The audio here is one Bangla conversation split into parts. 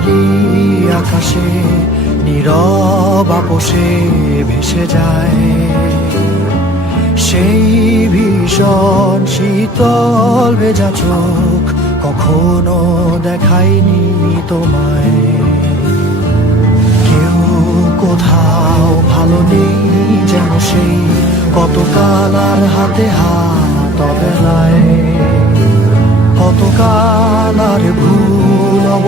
তোমারই আকাশে, নীরব আপোষে ভেসে যায়। সেই ভীষণ শীতল ভেজা চোখ কখনো দেখায়নি তোমায়। কেউ কোথাও ভালো নেই যেন সেই কতকাল আর হাতে হাত অবেলায়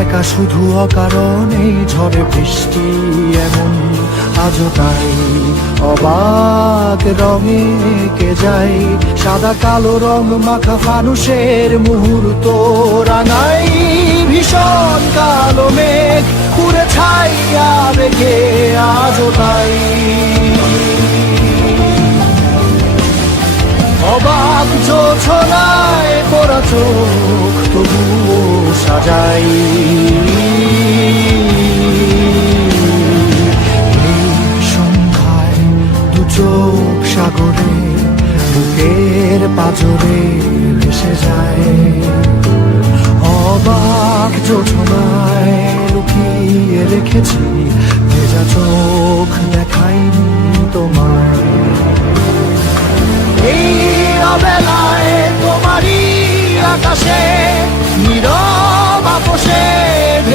একা শুধু অকারণে ঝড়ে বৃষ্টি এমন। আজও তাই, অবাক রঙে কে যায়, সাদা কালো রং মাখা মানুষের মুহূর্ত রাঙাই। ভীষণ কালো মেঘ পুরে ছাইয়া বেগে আজও তাই। অবাক যোছনায় পরা চোখ তবুও সাজাই। সন্ধ্যায় দু চোখ সাগরে, বুকের পাজরে ভেসে যায়। অবাক যোছনায় লুকিয়ে রেখেছি ভেজা চোখ দেখাইনি তোমায়। এই অবেলায় তোমারই আকাশে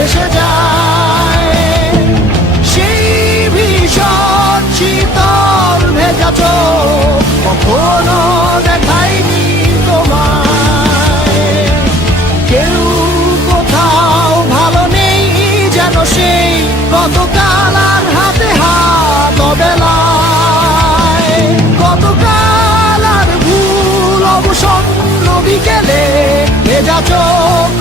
ভেসে যায়। সেই ভীষণ শীতল ভেজা চোখ কখনো দেখাইনি তোমায়। কেউ কোথাও ভালো নেই যেন সেই কতকাল আর হাতে হাত অবেলায় কতকাল আর ভুল অবসন্ন বিকেলে ভেজা চোখ